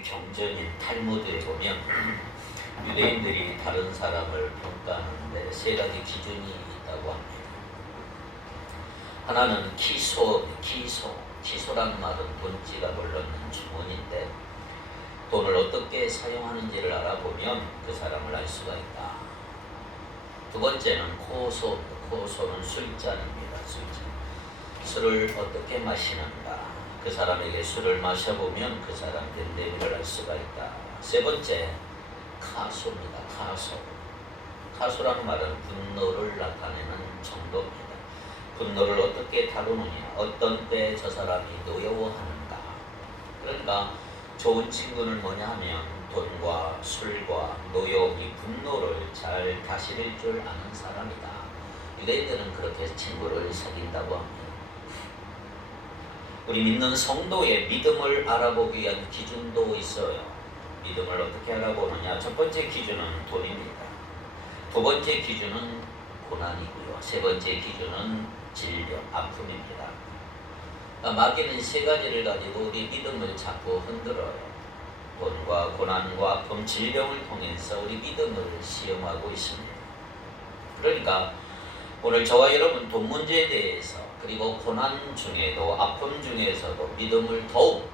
유대인의 경전인 탈무드에 보면 유대인들이 다른 사람을 평가하는데 세 가지 기준이 있다고 합니다. 하나는 기소라는 말은 돈지갑을 넣는 주머니인데 돈을 어떻게 사용하는지를 알아보면 그 사람을 알 수가 있다. 두 번째는 코소는 술잔입니다. 술잔. 술을 어떻게 마시는가. 그 사람에게 술을 마셔보면 그 사람 됨됨이를 알 수가 있다. 세 번째, 카소입니다. 카소라는 말은 분노를 나타내는 정도입니다. 분노를 어떻게 다루느냐, 어떤 때 저 사람이 노여워하는가. 그러니까 좋은 친구는 뭐냐 하면 돈과 술과 노여움, 이 분노를 잘 다스릴 줄 아는 사람이다. 유대인들은 그렇게 친구를 사귄다고 합니다. 우리 믿는 성도의 믿음을 알아보기 위한 기준도 있어요. 믿음을 어떻게 알아보느냐. 첫 번째 기준은 돈입니다. 두 번째 기준은 고난이고요. 세 번째 기준은 질병, 아픔입니다. 마귀는 세 가지를 가지고 우리 믿음을 자꾸 흔들어요. 돈과 고난과 아픔, 질병을 통해서 우리 믿음을 시험하고 있습니다. 그러니까 오늘 저와 여러분 돈 문제에 대해서 그리고 고난 중에도 아픔 중에서도 믿음을 더욱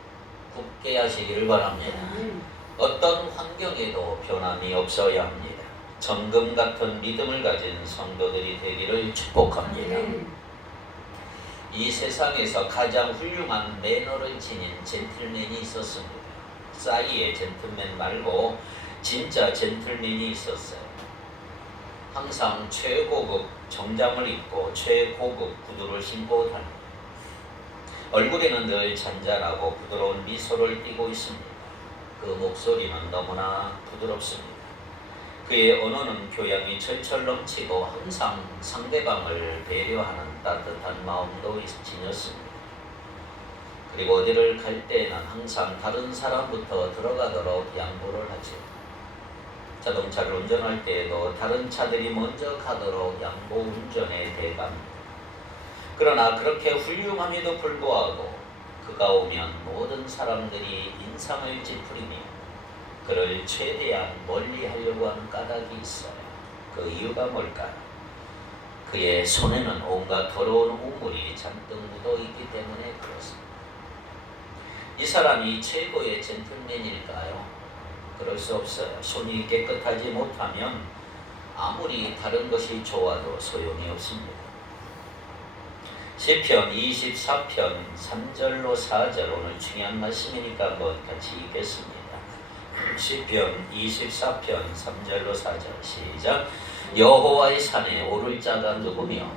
굳게 하시기를 바랍니다. 어떤 환경에도 변함이 없어야 합니다. 정금 같은 믿음을 가진 성도들이 되기를 축복합니다. 이 세상에서 가장 훌륭한 매너를 지닌 젠틀맨이 있었습니다. 싸이의 젠틀맨 말고 진짜 젠틀맨이 있었어요. 항상 최고급 정장을 입고 최고급 구두를 신고 다닙니다. 얼굴에는 늘 잔잔하고 부드러운 미소를 띠고 있습니다. 그 목소리는 너무나 부드럽습니다. 그의 언어는 교양이 철철 넘치고 항상 상대방을 배려하는 따뜻한 마음도 지녔습니다. 그리고 어디를 갈 때는 항상 다른 사람부터 들어가도록 양보를 하죠. 자동차를 운전할 때에도 다른 차들이 먼저 가도록 양보 운전에 대감합니다. 그러나 그렇게 훌륭함에도 불구하고 그가 오면 모든 사람들이 인상을 찌푸리며 그를 최대한 멀리 하려고 하는 까닭이 있어요. 그 이유가 뭘까요? 그의 손에는 온갖 더러운 우물이 잔뜩 묻어 있기 때문에 그렇습니다. 이 사람이 최고의 젠틀맨일까요? 그럴 수 없어요. 손이 깨끗하지 못하면 아무리 다른 것이 좋아도 소용이 없습니다. 시편 24편 3절로 4절 오늘 중요한 말씀이니까 한번 같이 읽겠습니다. 시편 24편 3절로 4절 시작. 여호와의 산에 오를 자가 누구며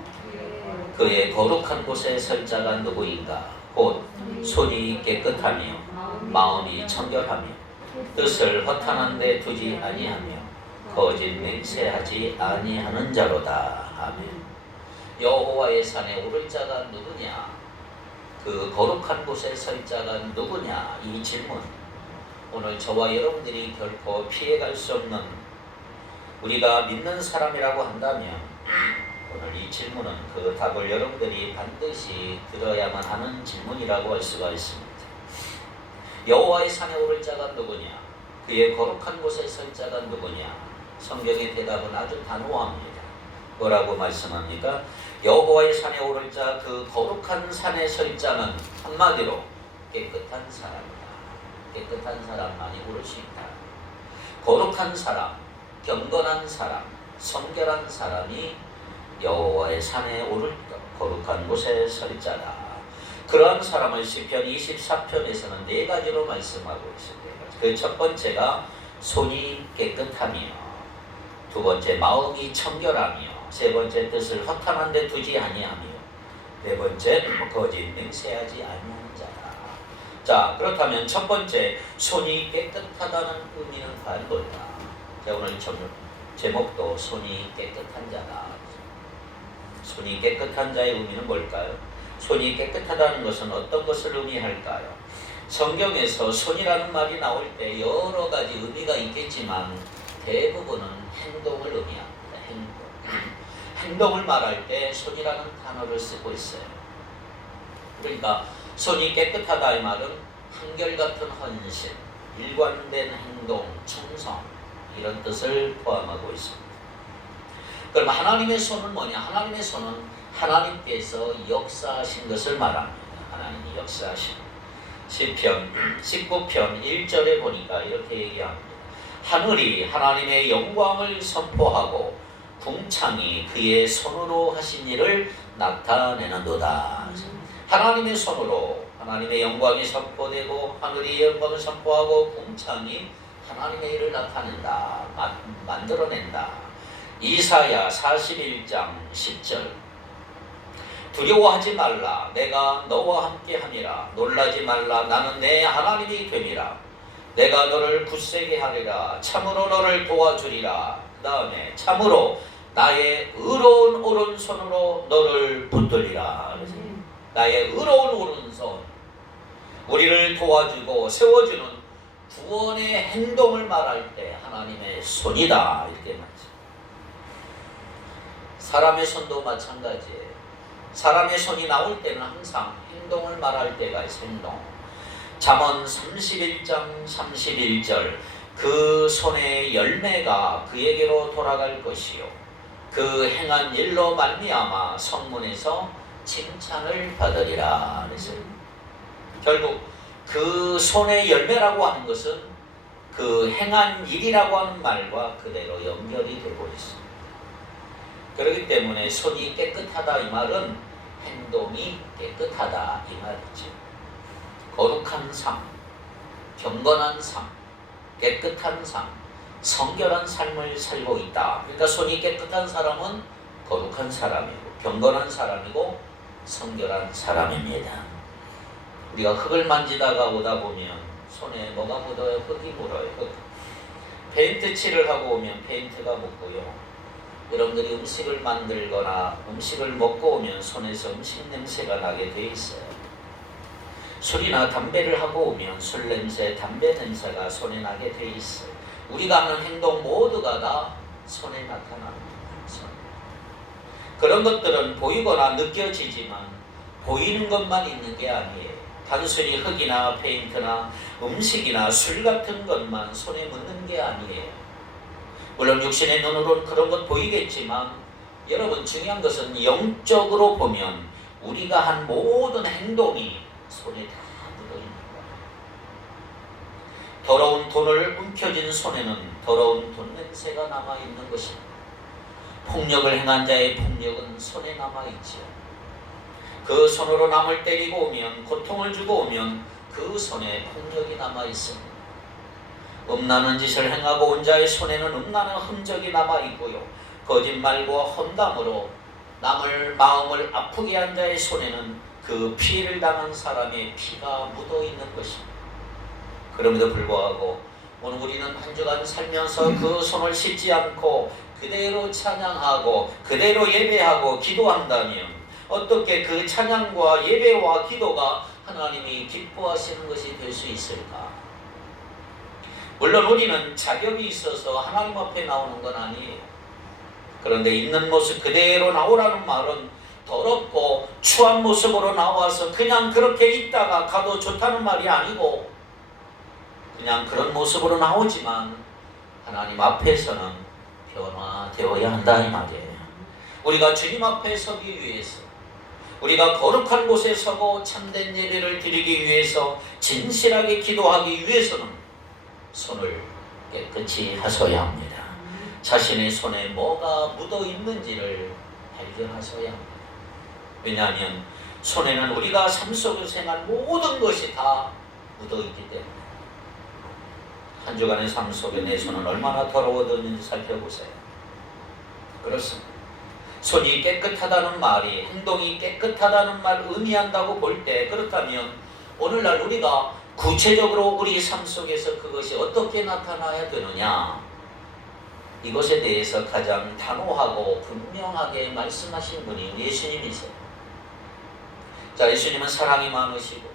그의 거룩한 곳에 설 자가 누구인가. 곧 손이 깨끗하며 마음이 청결하며 뜻을 허탄한 데 두지 아니하며 거짓 맹세하지 아니하는 자로다. 아멘. 여호와의 산에 오를 자가 누구냐, 그 거룩한 곳에 설 자가 누구냐, 이 질문 오늘 저와 여러분들이 결코 피해갈 수 없는, 우리가 믿는 사람이라고 한다면 오늘 이 질문은 그 답을 여러분들이 반드시 들어야만 하는 질문이라고 할 수가 있습니다. 여호와의 산에 오를 자가 누구냐, 그의 거룩한 곳에 설 자가 누구냐. 성경의 대답은 아주 단호합니다. 뭐라고 말씀합니까? 여호와의 산에 오를 자, 그 거룩한 산에 설 자는 한마디로 깨끗한 사람이다. 깨끗한 사람만이 오를 수 있다. 거룩한 사람, 경건한 사람, 성결한 사람이 여호와의 산에 오를 거룩한 곳에 설 자다. 그러한 사람을 시편 24편에서는 네 가지로 말씀하고 있습니다. 그 첫 번째가 손이 깨끗하며, 두 번째 마음이 청결하며, 세 번째 뜻을 허탄한 데 두지 아니하며, 네 번째 거짓 맹세하지 아니하는 자다. 자, 그렇다면 첫 번째 손이 깨끗하다는 의미는 과연 뭘까? 자, 오늘 제목도 손이 깨끗한 자다. 손이 깨끗한 자의 의미는 뭘까요? 손이 깨끗하다는 것은 어떤 것을 의미할까요? 성경에서 손이라는 말이 나올 때 여러 가지 의미가 있겠지만 대부분은 행동을 의미합니다. 행동을 말할 때 손이라는 단어를 쓰고 있어요. 그러니까 손이 깨끗하다 이 말은 한결같은 헌신, 일관된 행동, 충성 이런 뜻을 포함하고 있습니다. 그럼 하나님의 손은 뭐냐? 하나님의 손은 하나님께서 역사하신 것을 말합니다. 하나님이 역사하신 시편 19편 1절에 보니까 이렇게 얘기합니다. 하늘이 하나님의 영광을 선포하고 궁창이 그의 손으로 하신 일을 나타내는도다. 하나님의 손으로 하나님의 영광이 선포되고 하늘이 영광을 선포하고 궁창이 하나님의 일을 나타낸다. 만들어낸다. 이사야 41장 10절 두려워하지 말라. 내가 너와 함께함이라. 놀라지 말라. 나는 내 하나님이 됨이라. 내가 너를 굳세게 하리라. 참으로 너를 도와주리라. 그 다음에 참으로 나의 의로운 오른손으로 너를 붙들리라. 나의 의로운 오른손, 우리를 도와주고 세워주는 구원의 행동을 말할 때 하나님의 손이다 이렇게 말하죠. 사람의 손도 마찬가지예요. 사람의 손이 나올 때는 항상 행동을 말할 때가 있어요. 행동. 잠언 31장 31절 그 손의 열매가 그에게로 돌아갈 것이요 그 행한 일로 말미암아 성문에서 칭찬을 받으리라. 그래서 결국 그 손의 열매라고 하는 것은 그 행한 일이라고 하는 말과 그대로 연결이 되고 있습니다. 그렇기 때문에 손이 깨끗하다 이 말은 행동이 깨끗하다 이 말이죠. 거룩한 삶, 경건한 삶, 깨끗한 삶, 성결한 삶을 살고 있다. 그러니까 손이 깨끗한 사람은 거룩한 사람이고 경건한 사람이고 성결한 사람입니다. 우리가 흙을 만지다가 오다 보면 손에 뭐가 묻어요? 흙이 묻어요. 흙. 페인트 칠을 하고 오면 페인트가 묻고요. 여러분들이 음식을 만들거나 음식을 먹고 오면 손에서 음식 냄새가 나게 돼 있어요. 술이나 담배를 하고 오면 술 냄새, 담배 냄새가 손에 나게 돼 있어요. 우리가 하는 행동 모두가 다 손에 나타납니다. 손. 그런 것들은 보이거나 느껴지지만 보이는 것만 있는 게 아니에요. 단순히 흙이나 페인트나 음식이나 술 같은 것만 손에 묻는 게 아니에요. 물론 육신의 눈으로는 그런 것 보이겠지만 여러분 중요한 것은 영적으로 보면 우리가 한 모든 행동이 손에 다 묻어있는 거예요. 더러운 돈을 움켜쥔 손에는 더러운 돈 냄새가 남아있는 것입니다. 폭력을 행한 자의 폭력은 손에 남아있죠. 그 손으로 남을 때리고 오면 고통을 주고 오면 그 손에 폭력이 남아있습니다. 음란한 짓을 행하고 온 자의 손에는 음란한 흔적이 남아있고요. 거짓말과 험담으로 남을 마음을 아프게 한 자의 손에는 그 피해를 당한 사람의 피가 묻어있는 것입니다. 그럼에도 불구하고 오늘 우리는 한 주간 살면서 그 손을 씻지 않고 그대로 찬양하고 그대로 예배하고 기도한다면 어떻게 그 찬양과 예배와 기도가 하나님이 기뻐하시는 것이 될 수 있을까? 물론 우리는 자격이 있어서 하나님 앞에 나오는 건 아니에요. 그런데 있는 모습 그대로 나오라는 말은 더럽고 추한 모습으로 나와서 그냥 그렇게 있다가 가도 좋다는 말이 아니고 그냥 그런 모습으로 나오지만 하나님 앞에서는 변화되어야 한다 이 말이에요. 우리가 주님 앞에 서기 위해서 우리가 거룩한 곳에 서고 참된 예배를 드리기 위해서 진실하게 기도하기 위해서는 손을 깨끗이 하셔야 합니다. 자신의 손에 뭐가 묻어 있는지를 발견하셔야 합니다. 왜냐하면 손에는 우리가 삶 속에서 행한 모든 것이 다 묻어 있기 때문에 한 주간의 삶 속에 내 손은 얼마나 더러워졌는지 살펴보세요. 그렇습니다. 손이 깨끗하다는 말이 행동이 깨끗하다는 말 의미한다고 볼 때 그렇다면 오늘날 우리가 구체적으로 우리 삶 속에서 그것이 어떻게 나타나야 되느냐 이것에 대해서 가장 단호하고 분명하게 말씀하신 분이 예수님이세요. 자, 예수님은 사랑이 많으시고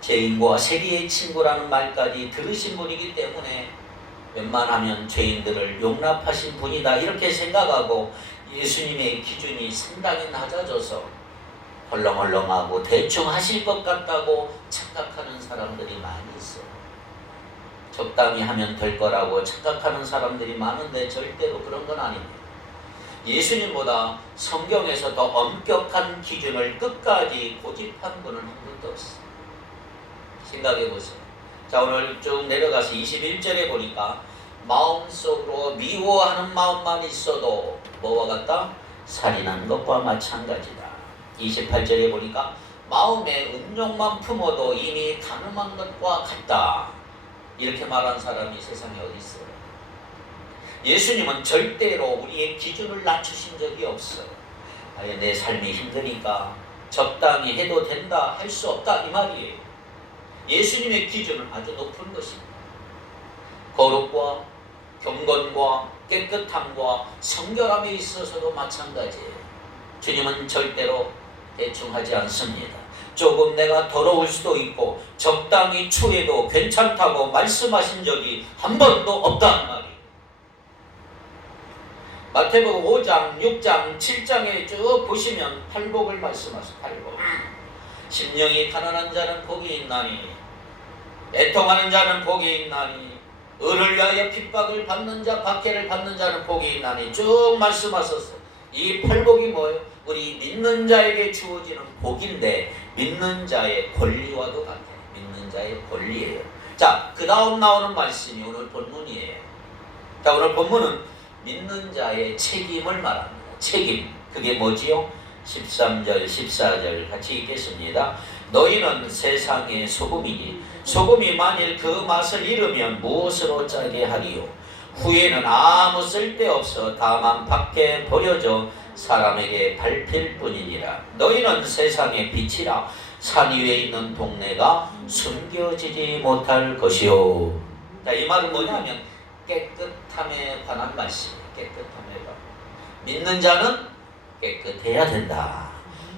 죄인과 세리의 친구라는 말까지 들으신 분이기 때문에 웬만하면 죄인들을 용납하신 분이다 이렇게 생각하고 예수님의 기준이 상당히 낮아져서 헐렁헐렁하고 대충 하실 것 같다고 착각하는 사람들이 많이 있어요. 적당히 하면 될 거라고 착각하는 사람들이 많은데 절대로 그런 건 아닙니다. 예수님보다 성경에서 더 엄격한 기준을 끝까지 고집한 분은 한 분도 없어요. 생각해 보세요. 자, 오늘 쭉 내려가서 21절에 보니까 마음속으로 미워하는 마음만 있어도 뭐와 같다? 살인한 것과 마찬가지다. 28절에 보니까 마음에 음욕만 품어도 이미 간음한 것과 같다. 이렇게 말한 사람이 세상에 어디 있어요? 예수님은 절대로 우리의 기준을 낮추신 적이 없어요. 아예 내 삶이 힘드니까 적당히 해도 된다, 할 수 없다, 이 말이에요. 예수님의 기준은 아주 높은 것입니다. 거룩과 경건과 깨끗함과 성결함에 있어서도 마찬가지예요. 주님은 절대로 대충 하지 않습니다. 조금 내가 더러울 수도 있고 적당히 추해도 괜찮다고 말씀하신 적이 한 번도 없다는 말이에요. 마태복음 5장, 6장, 7장에 쭉 보시면 팔복을 말씀하세요. 팔복. 심령이 가난한 자는 복이 있나니, 애통하는 자는 복이 있나니, 의를 위하여 핍박을 받는 자, 박해를 받는 자는 복이 있나니 쭉 말씀하셨어요. 이 팔복이 뭐예요? 우리 믿는 자에게 주어지는 복인데 믿는 자의 권리와도 같아요. 믿는 자의 권리예요. 자, 그 다음 나오는 말씀이 오늘 본문이에요. 자, 오늘 본문은 믿는 자의 책임을 말합니다. 책임. 그게 뭐지요? 13절, 14절 같이 읽겠습니다. 너희는 세상의 소금이니 소금이 만일 그 맛을 잃으면 무엇으로 짜게 하리요? 후에는 아무 쓸데없어 다만 밖에 버려져 사람에게 밟힐 뿐이니라. 너희는 세상의 빛이라. 산 위에 있는 동네가 숨겨지지 못할 것이요. 자, 이 말은 뭐냐면 깨끗함에 관한 말씀이에요. 깨끗함에 관한. 믿는 자는 깨끗해야 된다.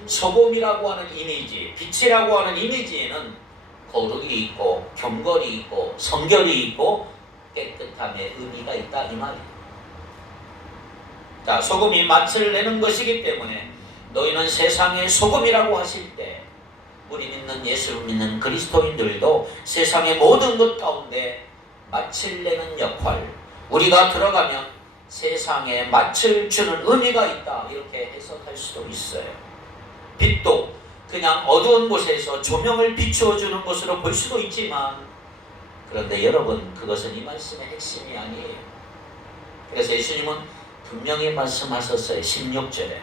소금이라고 하는 이미지, 빛이라고 하는 이미지에는 거룩이 있고 경건이 있고 성결이 있고 깨끗함의 의미가 있다, 이 말이에요. 자, 소금이 맛을 내는 것이기 때문에 너희는 세상의 소금이라고 하실 때 우리 믿는 예수를 믿는 그리스도인들도 세상의 모든 것 가운데 맛을 내는 역할, 우리가 들어가면 세상에 맛을 주는 의미가 있다, 이렇게 해석할 수도 있어요. 빛도 그냥 어두운 곳에서 조명을 비추어 주는 것으로 볼 수도 있지만, 그런데 여러분, 그것은 이 말씀의 핵심이 아니에요. 그래서 예수님은 분명히 말씀하셨어요. 16절에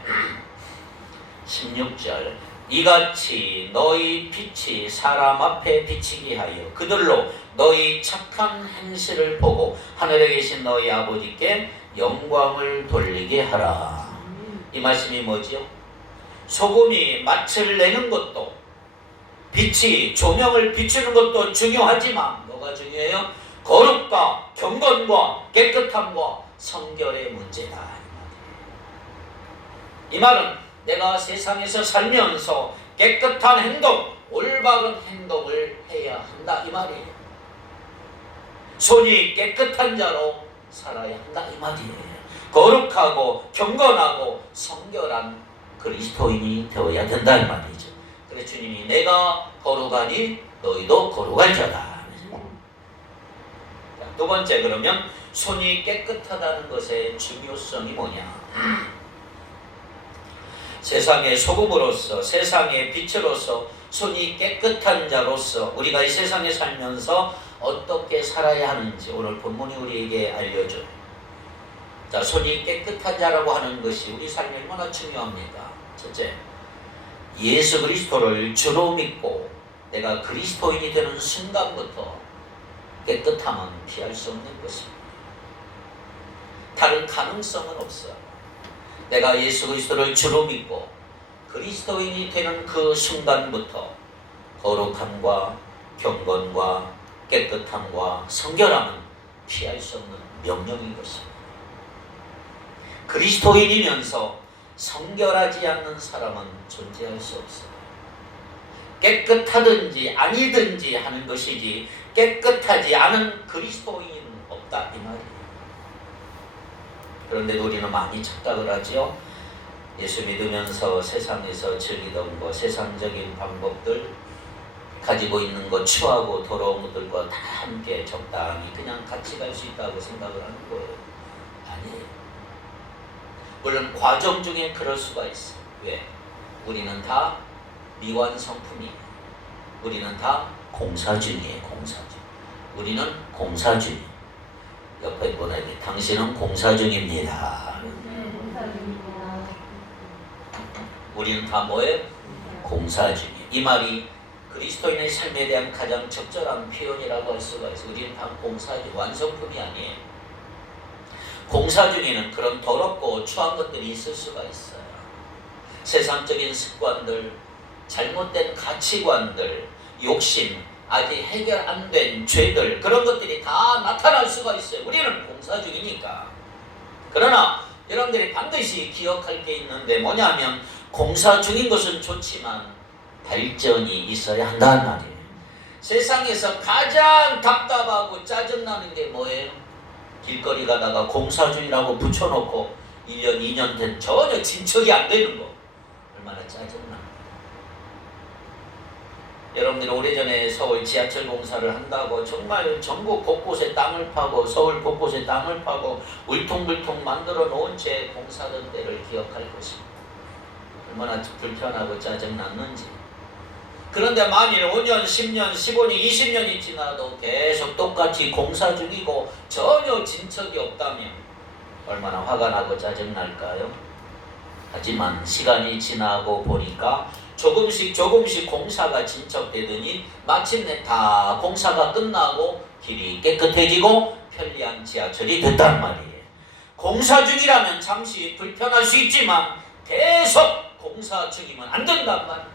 16절 이같이 너희 빛이 사람 앞에 비치게 하여 그들로 너희 착한 행실을 보고 하늘에 계신 너희 아버지께 영광을 돌리게 하라. 이 말씀이 뭐지요? 소금이 맛을 내는 것도, 빛이 조명을 비추는 것도 중요하지만 뭐가 중요해요? 거룩과 경건과 깨끗함과 성결의 문제다. 이 말은 내가 세상에서 살면서 깨끗한 행동, 올바른 행동을 해야 한다, 이 말이에요. 손이 깨끗한 자로 살아야 한다, 이 말이에요. 거룩하고 경건하고 성결한 그리스도인이 되어야 된다, 이 말이죠. 그래서 주님이 내가 거룩하니 너희도 거룩할 자다. 자, 두 번째, 그러면 손이 깨끗하다는 것의 중요성이 뭐냐? 세상의 소금으로서, 세상의 빛으로서, 손이 깨끗한 자로서 우리가 이 세상에 살면서 어떻게 살아야 하는지 오늘 본문이 우리에게 알려줘요. 자, 손이 깨끗한 자라고 하는 것이 우리 삶에 얼마나 중요합니까? 첫째, 예수 그리스도를 주로 믿고 내가 그리스도인이 되는 순간부터 깨끗함은 피할 수 없는 것입니다. 다른 가능성은 없어요. 내가 예수 그리스도를 주로 믿고 그리스도인이 되는 그 순간부터 거룩함과 경건과 깨끗함과 성결함은 피할 수 없는 명령인 것입니다. 그리스도인이면서 성결하지 않는 사람은 존재할 수 없어요. 깨끗하든지 아니든지 하는 것이지 깨끗하지 않은 그리스도인은 없다, 이 말이에요. 그런데 우리는 많이 착각을 하죠. 예수 믿으면서 세상에서 즐기던 것, 세상적인 방법들, 가지고 있는 것, 추하고 더러운 것들과 다 함께 적당히 그냥 같이 갈 수 있다고 생각을 하는 거예요. 아니에요. 물론 과정 중에 그럴 수가 있어요. 왜? 우리는 다 미완성품이에요. 우리는 다 공사 중이에요. 공사 중. 우리는 공사 중이에요. 옆에 분에게 당신은 공사 중입니다. 우리는 다 뭐예요? 공사 중이에요. 이 말이 그리스도인의 삶에 대한 가장 적절한 표현이라고 할 수가 있어요. 우리는 다 공사 중, 완성품이 아니에요. 공사 중에는 그런 더럽고 추한 것들이 있을 수가 있어요. 세상적인 습관들, 잘못된 가치관들, 욕심, 아직 해결 안 된 죄들, 그런 것들이 다 나타날 수가 있어요. 우리는 공사 중이니까. 그러나 여러분들이 반드시 기억할 게 있는데 뭐냐면 공사 중인 것은 좋지만 발전이 있어야 한다는 말이에요. 세상에서 가장 답답하고 짜증나는 게 뭐예요? 길거리 가다가 공사 중이라고 붙여놓고 1년, 2년 된 전혀 진척이 안 되는 거. 얼마나 짜증나. 여러분들이 오래전에 서울 지하철 공사를 한다고 정말 전국 곳곳에 땅을 파고 서울 곳곳에 땅을 파고 울퉁불퉁 만들어 놓은 채 공사던 때를 기억할 것입니다. 얼마나 불편하고 짜증났는지. 그런데 만일 5년, 10년, 15년, 20년이 지나도 계속 똑같이 공사 중이고 전혀 진척이 없다면 얼마나 화가 나고 짜증날까요? 하지만 시간이 지나고 보니까 조금씩 공사가 진척되더니 마침내 다 공사가 끝나고 길이 깨끗해지고 편리한 지하철이 됐단 말이에요. 공사 중이라면 잠시 불편할 수 있지만 계속 공사 중이면 안 된단 말이에요.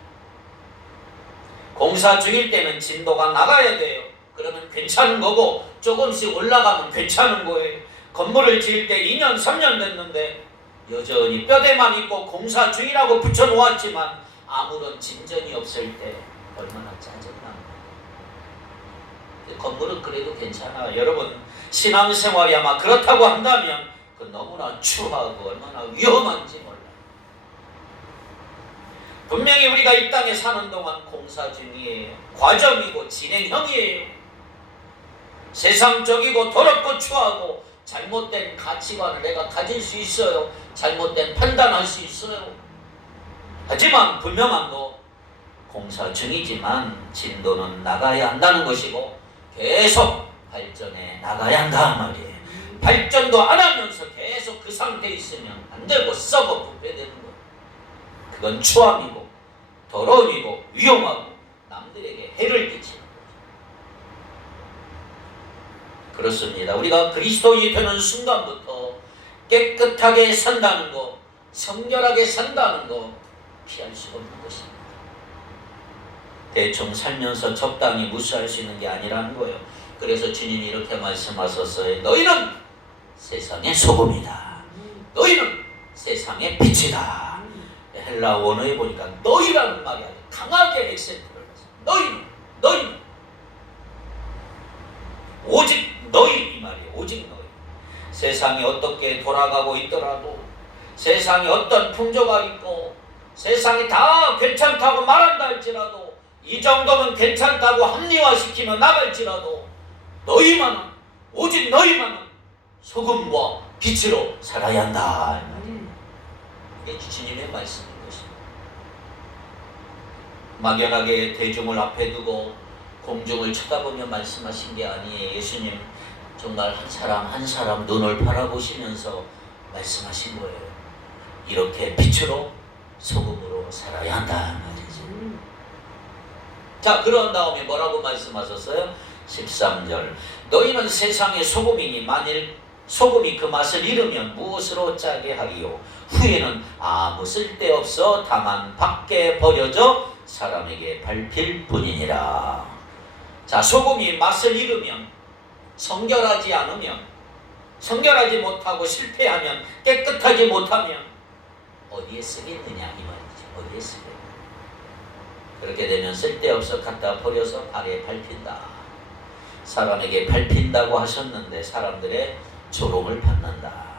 공사 중일 때는 진도가 나가야 돼요. 그러면 괜찮은 거고 조금씩 올라가면 괜찮은 거예요. 건물을 지을 때 2년, 3년 됐는데 여전히 뼈대만 있고 공사 중이라고 붙여놓았지만 아무런 진전이 없을 때 얼마나 짜증나는 거예요. 건물은 그래도 괜찮아요. 여러분 신앙생활이 아마 그렇다고 한다면 그 너무나 추하고 얼마나 위험한지 몰라요. 분명히 우리가 이 땅에 사는 동안 공사 중이에요. 과정이고 진행형이에요. 세상적이고 더럽고 추하고 잘못된 가치관을 내가 가질 수 있어요. 잘못된 판단할 수 있어요. 하지만 분명한 거 공사 중이지만 진도는 나가야 한다는 것이고 계속 발전해 나가야 한다는 말이에요. 발전도 안 하면서 계속 그 상태에 있으면 안 되고 썩어 부패되는 거예요. 그건 추함이고 더러움이고 위험하고 남들에게 해를 끼치는 거죠. 그렇습니다. 우리가 그리스도인이 되는 순간부터 깨끗하게 산다는 거, 성결하게 산다는 거 피할 수 없는 것입니다. 대충 살면서 적당히 무시할 수 있는 게 아니라는 거예요. 그래서 주님이 이렇게 말씀하셨어요. 너희는 세상의 소금이다. 너희는 세상의 빛이다. 헬라 원어에 보니까 너희라는 말이 아주 강하게 액센트를 했어요. 너희는 오직 너희 이 말이에요. 오직 너희. 세상이 어떻게 돌아가고 있더라도 세상에 어떤 풍조가 있고 세상이 다 괜찮다고 말한다 할지라도 이 정도면 괜찮다고 합리화시키며 나갈지라도 너희만은 오직 너희만은 소금과 빛으로 살아야 한다. 이게 주님의 말씀인 것입니다. 막연하게 대중을 앞에 두고 공중을 쳐다보며 말씀하신 게 아니에요. 예수님 정말 한 사람 한 사람 눈을 바라보시면서 말씀하신 거예요. 이렇게 빛으로 소금으로 살아야 한다 말이죠. 자, 그런 다음에 뭐라고 말씀하셨어요? 13절 너희는 세상의 소금이니 만일 소금이 그 맛을 잃으면 무엇으로 짜게 하리요? 후에는 아무 쓸데없어 다만 밖에 버려져 사람에게 밟힐 뿐이니라. 자, 소금이 맛을 잃으면 성결하지 않으면 성결하지 못하고 실패하면 깨끗하지 못하면 어디에 쓰겠느냐 이 말이죠. 어디에 쓰겠느냐. 그렇게 되면 쓸데없어 갖다 버려서 발에 밟힌다. 사람에게 밟힌다고 하셨는데 사람들의 조롱을 받는다.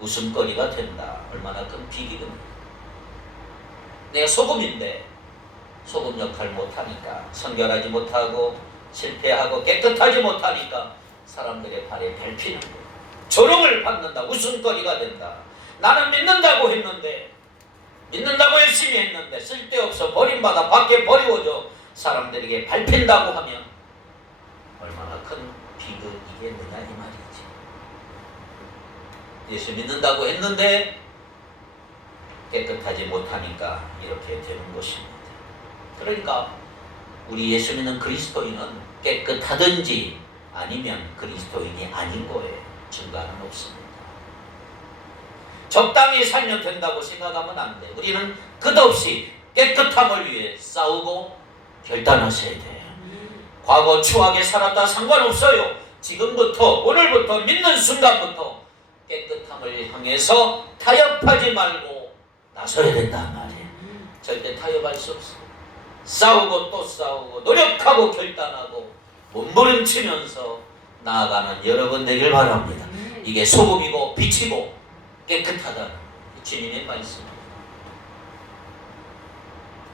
웃음거리가 된다. 얼마나 큰 비기듭니다. 내가 소금인데 소금 역할 못하니까, 선결하지 못하고 실패하고 깨끗하지 못하니까 사람들의 발에 밟히는 거예요. 조롱을 받는다. 웃음거리가 된다. 나는 믿는다고 했는데, 믿는다고 열심히 했는데 쓸데없어 버림받아 밖에 버리워져 사람들에게 밟힌다고 하면 얼마나 큰 비극이겠느냐 이 말이지. 예수 믿는다고 했는데 깨끗하지 못하니까 이렇게 되는 것입니다. 그러니까 우리 예수 믿는 그리스도인은 깨끗하든지 아니면 그리스도인이 아닌 거예요. 중간은 없습니다. 적당히 살면 된다고 생각하면 안 돼. 우리는 끝없이 깨끗함을 위해 싸우고 결단하셔야 돼요. 과거 추하게 살았다 상관없어요. 지금부터, 오늘부터, 믿는 순간부터 깨끗함을 향해서 타협하지 말고 나서야 된단 말이에요. 절대 타협할 수 없어요. 싸우고 또 싸우고 노력하고 결단하고 몸부림치면서 나아가는 여러분 되길 바랍니다. 이게 소금이고 빛이고 깨끗하다는 주님의 말씀입니다.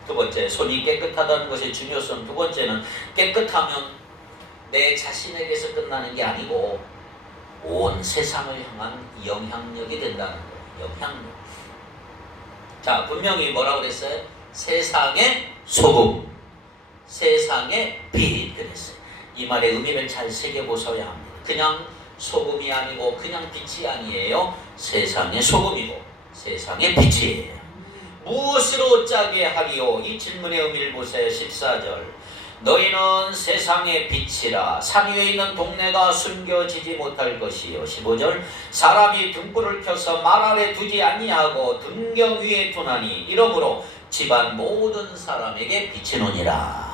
두 번째, 손이 깨끗하다는 것의 중요성. 두 번째는 깨끗하면 내 자신에게서 끝나는 게 아니고 온 세상을 향한 영향력이 된다는 거예요. 영향력. 자, 분명히 뭐라고 그랬어요? 세상의 소금, 세상의 빛 그랬어요. 이 말의 의미를 잘 새겨보셔야 합니다. 그냥 소금이 아니고 그냥 빛이 아니에요. 세상의 소금이고 세상의 빛이에요. 무엇으로 짜게 하리요? 이 질문의 의미를 보세요. 14절. 너희는 세상의 빛이라. 산 위에 있는 동네가 숨겨지지 못할 것이요. 15절. 사람이 등불을 켜서 말 아래 두지 아니하고 등경 위에 두나니 이러므로 집안 모든 사람에게 비치노니라.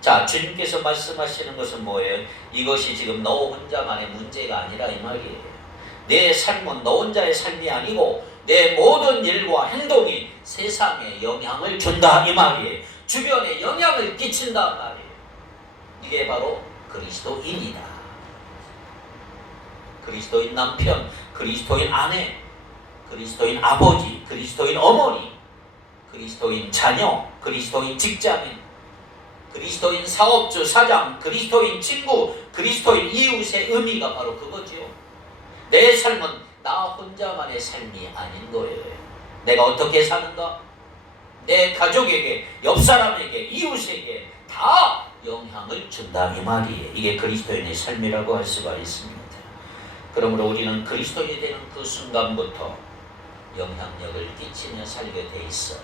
자, 주님께서 말씀하시는 것은 뭐예요? 이것이 지금 너 혼자만의 문제가 아니라 이 말이에요. 내 삶은 너 혼자의 삶이 아니고 내 모든 일과 행동이 세상에 영향을 준다 이 말이에요. 주변에 영향을 끼친단 말이에요. 이게 바로 그리스도인이다. 그리스도인 남편, 그리스도인 아내, 그리스도인 아버지, 그리스도인 어머니, 그리스도인 자녀, 그리스도인 직장인, 그리스도인 사업주, 사장, 그리스도인 친구, 그리스도인 이웃의 의미가 바로 그거지요. 내 삶은 나 혼자만의 삶이 아닌 거예요. 내가 어떻게 사는가? 내 가족에게, 옆 사람에게, 이웃에게 다 영향을 준다 이 말이에요. 이게 그리스도인의 삶이라고 할 수가 있습니다. 그러므로 우리는 그리스도인이 되는 그 순간부터 영향력을 끼치며 살게 돼 있어.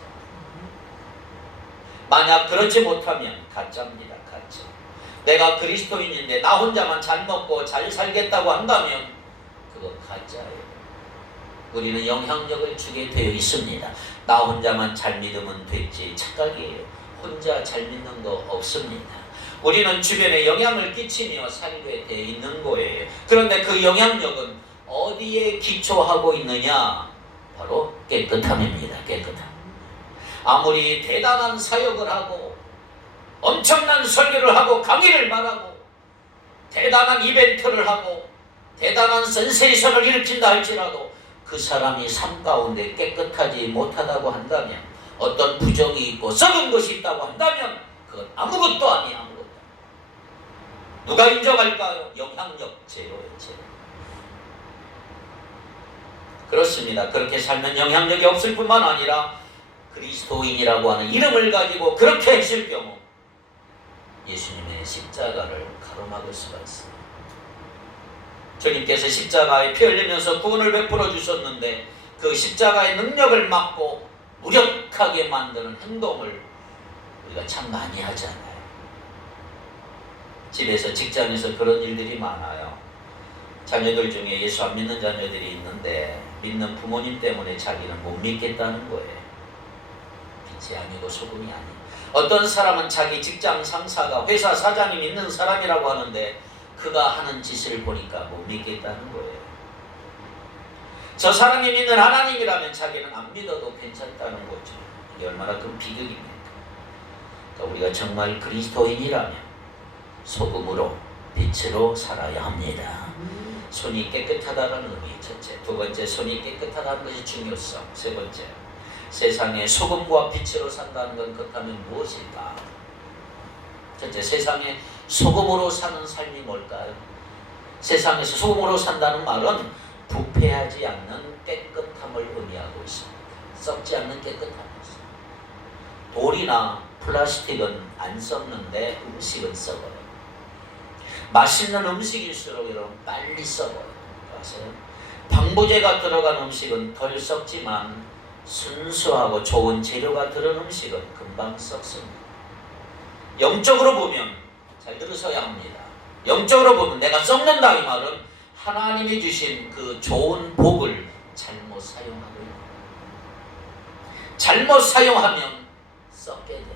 만약 그렇지 못하면 가짜입니다. 가짜. 내가 그리스도인인데 나 혼자만 잘 먹고 잘 살겠다고 한다면 그거 가짜예요. 우리는 영향력을 주게 되어 있습니다. 나 혼자만 잘 믿으면 됐지 착각이에요. 혼자 잘 믿는 거 없습니다. 우리는 주변에 영향을 끼치며 살게 되어 있는 거예요. 그런데 그 영향력은 어디에 기초하고 있느냐? 바로 깨끗함입니다. 깨끗함. 아무리 대단한 사역을 하고 엄청난 설교를 하고 강의를 말하고 대단한 이벤트를 하고 대단한 센세이션을 일으킨다 할지라도 그 사람이 삶 가운데 깨끗하지 못하다고 한다면, 어떤 부정이 있고 썩은 것이 있다고 한다면 그건 아무것도 아니야. 아무것도. 누가 인정할까요? 영향력 제로예요. 제로. 그렇습니다. 그렇게 살면 영향력이 없을 뿐만 아니라 그리스도인이라고 하는 이름을 가지고 그렇게 했을 경우 예수님의 십자가를 가로막을 수가 있어요. 주님께서 십자가에 피 흘리면서 구원을 베풀어 주셨는데 그 십자가의 능력을 막고 무력하게 만드는 행동을 우리가 참 많이 하잖아요. 집에서, 직장에서 그런 일들이 많아요. 자녀들 중에 예수 안 믿는 자녀들이 있는데 믿는 부모님 때문에 자기는 못 믿겠다는 거예요. 빛이 아니고 소금이 아니에요. 어떤 사람은 자기 직장 상사가 회사 사장이 믿는 사람이라고 하는데 그가 하는 짓을 보니까 못 믿겠다는 거예요. 저 사람이 믿는 하나님이라면 자기는 안 믿어도 괜찮다는 거죠. 이게 얼마나 큰 비극입니까? 그러니까 우리가 정말 그리스도인이라면 소금으로 빛으로 살아야 합니다. 손이 깨끗하다는 의미 첫째. 두 번째, 손이 깨끗하다는 것이 중요성. 세 번째, 세상에 소금과 빛으로 산다는 건 그렇다면 무엇일까? 첫째, 세상에 소금으로 사는 삶이 뭘까요? 세상에서 소금으로 산다는 말은 부패하지 않는 깨끗함을 의미하고 있습니다. 썩지 않는 깨끗함이 있습니다. 돌이나 플라스틱은 안 썩는데 음식은 썩어요. 맛있는 음식일수록 여러분 빨리 썩어요. 아세요? 방부제가 들어간 음식은 덜 썩지만 순수하고 좋은 재료가 들은 음식은 금방 썩습니다. 영적으로 보면 잘 들으셔야 합니다. 영적으로 보면 내가 썩는다 이 말은 하나님이 주신 그 좋은 복을 잘못 사용하고 있는 거예요. 잘못 사용하면 썩게 돼요.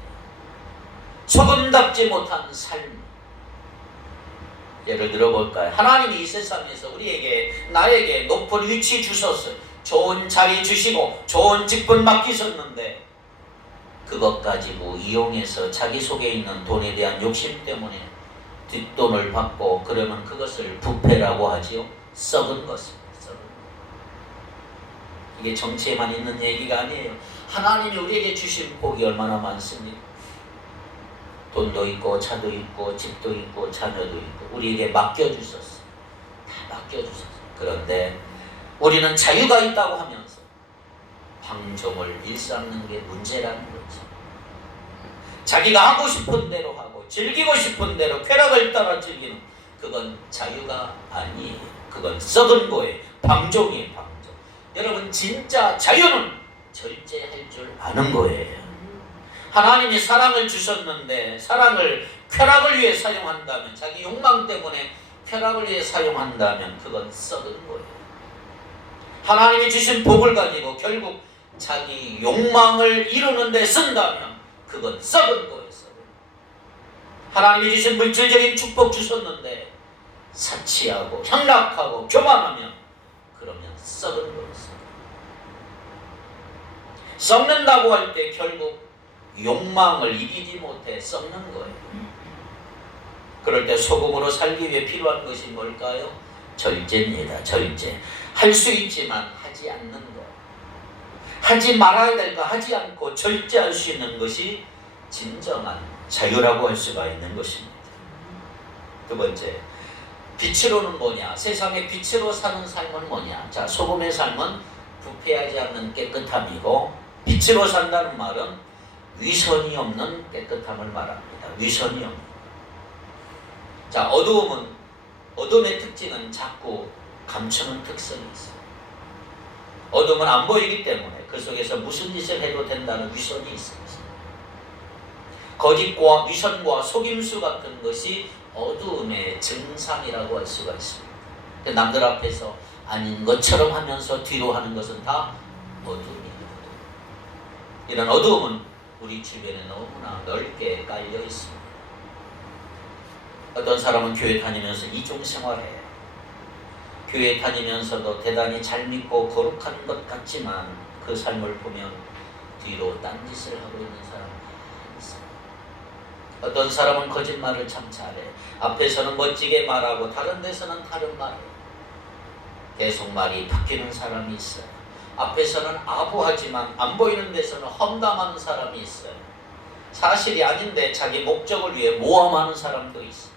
소금답지 못한 삶. 예를 들어 볼까요? 하나님이 이 세상에서 우리에게 나에게 높은 위치 주셨어요. 좋은 자리 주시고 좋은 직분 맡기셨는데 그것 가지고 이용해서 자기 속에 있는 돈에 대한 욕심 때문에 뒷돈을 받고 그러면 그것을 부패라고 하지요. 썩은 것입니다. 썩은 것. 이게 정치에만 있는 얘기가 아니에요. 하나님이 우리에게 주신 복이 얼마나 많습니까? 돈도 있고 차도 있고 집도 있고 자녀도 있고 우리에게 맡겨주셨어요. 다 맡겨주셨어요. 그런데 우리는 자유가 있다고 하면서 방종을 일삼는 게 문제라는 거죠. 자기가 하고 싶은 대로 하고 즐기고 싶은 대로 쾌락을 따라 즐기는 그건 자유가 아니에요. 그건 썩은 거예요. 방종이에요. 방종. 여러분 진짜 자유는 절제할 줄 아는 거예요. 하나님이 사랑을 주셨는데 사랑을 쾌락을 위해 사용한다면 자기 욕망 때문에 쾌락을 위해 사용한다면 그건 썩은 거예요. 하나님이 주신 복을 가지고 결국 자기 욕망을 이루는 데 쓴다면 그건 썩은 거예요. 썩은. 하나님이 주신 물질적인 축복 주셨는데 사치하고 향락하고 교만하면 그러면 썩은 거예요. 썩는다고 할 때 결국 욕망을 이기지 못해 썩는 거예요. 그럴 때 소금으로 살기 위해 필요한 것이 뭘까요? 절제입니다. 절제. 할 수 있지만 하지 않는 것. 하지 말아야 될 거 하지 않고 절제할 수 있는 것이 진정한 자유라고 할 수가 있는 것입니다. 두 번째, 빛으로는 뭐냐? 세상의 빛으로 사는 삶은 뭐냐? 자, 소금의 삶은 부패하지 않는 깨끗함이고 빛으로 산다는 말은 위선이 없는 깨끗함을 말합니다. 위선이 없는. 자, 어둠의 특징은 자꾸 감추는 특성이 있어요. 어둠은 안 보이기 때문에 그 속에서 무슨 짓을 해도 된다는 위선이 있습니다. 거짓과 위선과 속임수 같은 것이 어두움의 증상이라고 할 수가 있습니다. 남들 앞에서 아닌 것처럼 하면서 뒤로 하는 것은 다 어둠입니다. 이런 어두움은 우리 주변에 너무나 넓게 깔려 있습니다. 어떤 사람은 교회 다니면서 이중생활해요. 교회 다니면서도 대단히 잘 믿고 거룩한 것 같지만 그 삶을 보면 뒤로 딴짓을 하고 있는 사람이 있어요. 어떤 사람은 거짓말을 참 잘해. 앞에서는 멋지게 말하고 다른 데서는 다른 말을 해요. 계속 말이 바뀌는 사람이 있어요. 앞에서는 아부하지만 안 보이는 데서는 험담하는 사람이 있어요. 사실이 아닌데 자기 목적을 위해 모함하는 사람도 있어요.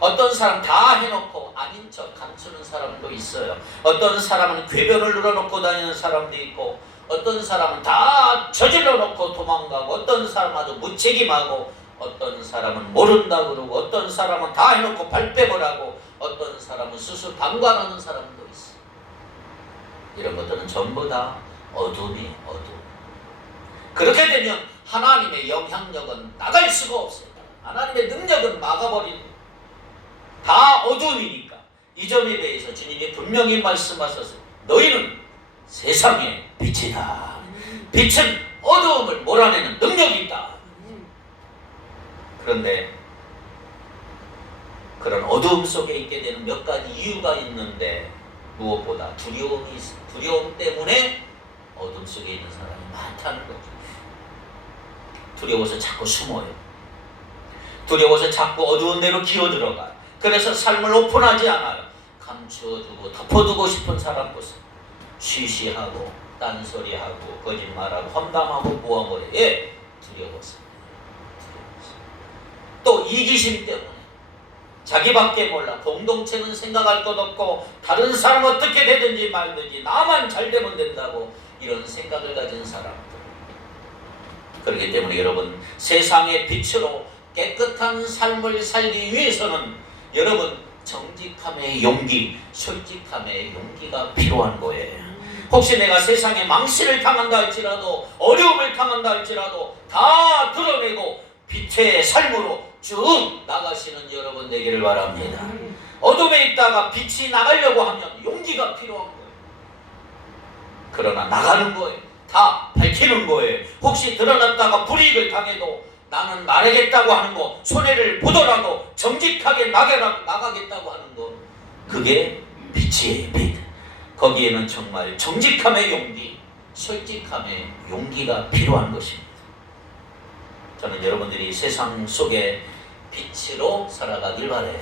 어떤 사람 다 해놓고 아닌 척 감추는 사람도 있어요. 어떤 사람은 궤변을 늘어놓고 다니는 사람도 있고 어떤 사람은 다 저질러 놓고 도망가고 어떤 사람은 아주 무책임하고 어떤 사람은 모른다 그러고 어떤 사람은 다 해놓고 발뺌을 하고 어떤 사람은 스스로 방관하는 사람도 있어요. 이런 것들은 전부 다 어둠이에요. 어둠. 그렇게 되면 하나님의 영향력은 나갈 수가 없어요. 하나님의 능력은 막아버리는 다 어둠이니까. 이 점에 대해서 주님이 분명히 말씀하셨어요. 너희는 세상의 빛이다. 빛은 어두움을 몰아내는 능력이 있다. 그런데 그런 어두움 속에 있게 되는 몇 가지 이유가 있는데 무엇보다 두려움이 있어요. 두려움 때문에 어둠 속에 있는 사람이 많다는 거죠. 두려워서 자꾸 숨어요. 두려워서 자꾸 어두운 데로 기어들어가요. 그래서 삶을 오픈하지 않아요. 감추어두고 덮어두고 싶은 사람 것은 쉬쉬하고 딴소리하고 거짓말하고 험담하고 모함을 해. 두려워서. 또 이기심 때문에 자기밖에 몰라. 공동체는 생각할 것 없고 다른 사람 어떻게 되든지 말든지 나만 잘 되면 된다고 이런 생각을 가진 사람들. 그렇기 때문에 여러분 세상의 빛으로 깨끗한 삶을 살기 위해서는 여러분 정직함의 용기, 솔직함의 용기가 필요한 거예요. 혹시 내가 세상에 망신을 당한다 할지라도 어려움을 당한다 할지라도 다 드러내고 빛의 삶으로 쭉 나가시는 여러분 되기를 바랍니다. 어둠에 있다가 빛이 나가려고 하면 용기가 필요한 거예요. 그러나 나가는 거예요. 다 밝히는 거예요. 혹시 드러났다가 불이익을 당해도 나는 말하겠다고 하는 거, 손해를 보더라도 정직하게 나가겠다고 하는 거, 그게 빛이에요. 빛. 거기에는 정말 정직함의 용기, 솔직함의 용기가 필요한 것입니다. 저는 여러분들이 세상 속에 빛으로 살아가길 바래요.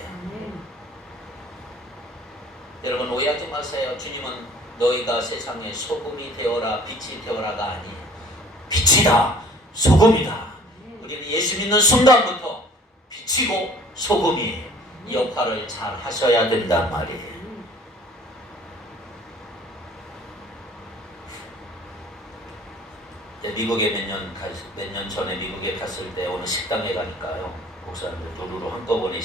여러분 오해하지 마세요. 주님은 너희가 세상의 소금이 되어라 빛이 되어라가 아니에요. 빛이다, 소금이다. 우리는 예수 믿는 순간부터 빛이고 소금이 역할을 잘 하셔야 된단 말이에요. 미국에 몇 년 전에 미국에 갔을 때 어느 식당에 가니까요, 목사님들 두루루 한꺼번에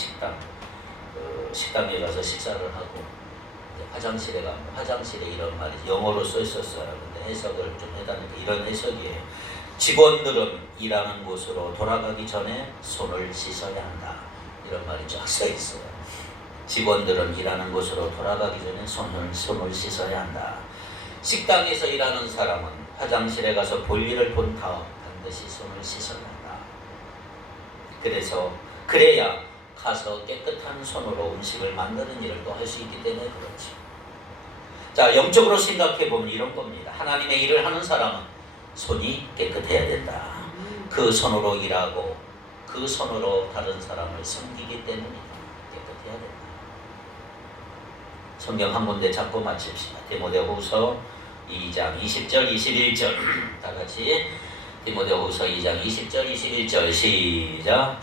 식당에 가서 식사를 하고 화장실에 가면 화장실에 이런 말이 영어로 써 있었어요. 근데 해석을 좀 해달라니까 이런 해석이에요. 직원들은 일하는 곳으로 돌아가기 전에 손을 씻어야 한다. 이런 말이 쫙 써 있어요. 직원들은 일하는 곳으로 돌아가기 전에 손을 씻어야 한다. 식당에서 일하는 사람은 화장실에 가서 볼일을 본 다음 반드시 손을 씻어야 한다. 그래야 가서 깨끗한 손으로 음식을 만드는 일을 또 할 수 있기 때문에 그렇죠. 자, 영적으로 생각해 보면 이런 겁니다. 하나님의 일을 하는 사람은 손이 깨끗해야 된다. 그 손으로 일하고 그 손으로 다른 사람을 섬기기 때문에 깨끗해야 된다. 성경 한 군데 잡고 마칩시다. 디모데후서 2장 20절 21절 다 같이 디모데후서 2장 20절 21절 시작.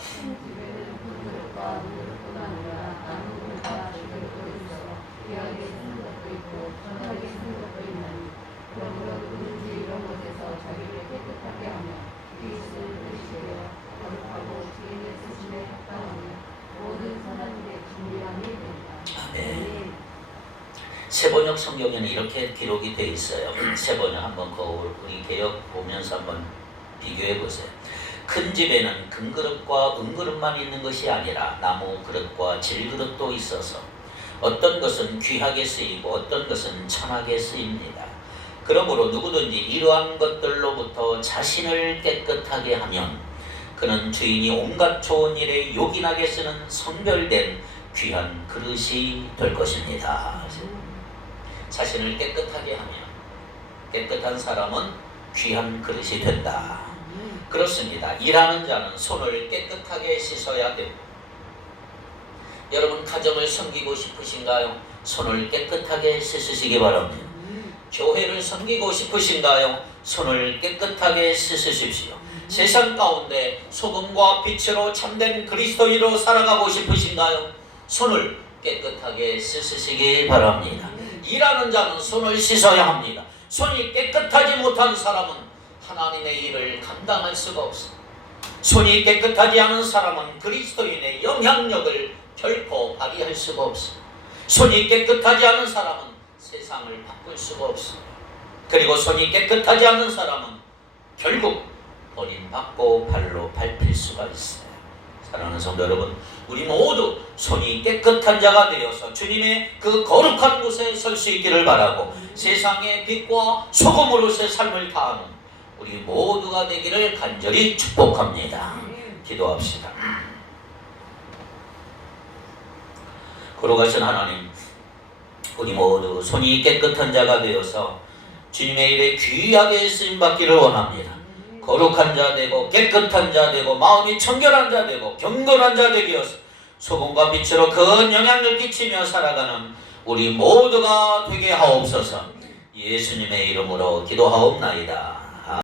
세번역 성경에는 이렇게 기록이 되어 있어요. 세번역 한번 우리 개역 보면서 한번 비교해 보세요. 큰 집에는 금그릇과 은그릇만 있는 것이 아니라 나무 그릇과 질그릇도 있어서 어떤 것은 귀하게 쓰이고 어떤 것은 천하게 쓰입니다. 그러므로 누구든지 이러한 것들로부터 자신을 깨끗하게 하면 그는 주인이 온갖 좋은 일에 요긴하게 쓰는 성별된 귀한 그릇이 될 것입니다. 자신을 깨끗하게 하면 깨끗한 사람은 귀한 그릇이 된다. 그렇습니다. 일하는 자는 손을 깨끗하게 씻어야 됩니다. 여러분 가정을 섬기고 싶으신가요? 손을 깨끗하게 씻으시기 바랍니다. 교회를 섬기고 싶으신가요? 손을 깨끗하게 씻으십시오. 세상 가운데 소금과 빛으로 참된 그리스도인으로 살아가고 싶으신가요? 손을 깨끗하게 씻으시기 바랍니다. 일하는 자는 손을 씻어야 합니다. 손이 깨끗하지 못한 사람은 하나님의 일을 감당할 수가 없습니다. 손이 깨끗하지 않은 사람은 그리스도인의 영향력을 결코 발휘할 수가 없습니다. 손이 깨끗하지 않은 사람은 세상을 바꿀 수가 없습니다. 그리고 손이 깨끗하지 않은 사람은 결국 버림받고 발로 밟힐 수가 있어요. 사랑하는 성도 여러분, 우리 모두 손이 깨끗한 자가 되어서 주님의 그 거룩한 곳에 설 수 있기를 바라고 세상의 빛과 소금으로서의 삶을 다하는 우리 모두가 되기를 간절히 축복합니다. 기도합시다. 거룩하신 하나님, 우리 모두 손이 깨끗한 자가 되어서 주님의 일에 귀하게 쓰임받기를 원합니다. 거룩한 자 되고 깨끗한 자 되고 마음이 청결한 자 되고 경건한 자 되기 위해서 소금과 빛으로 큰 영향을 끼치며 살아가는 우리 모두가 되게 하옵소서. 예수님의 이름으로 기도하옵나이다.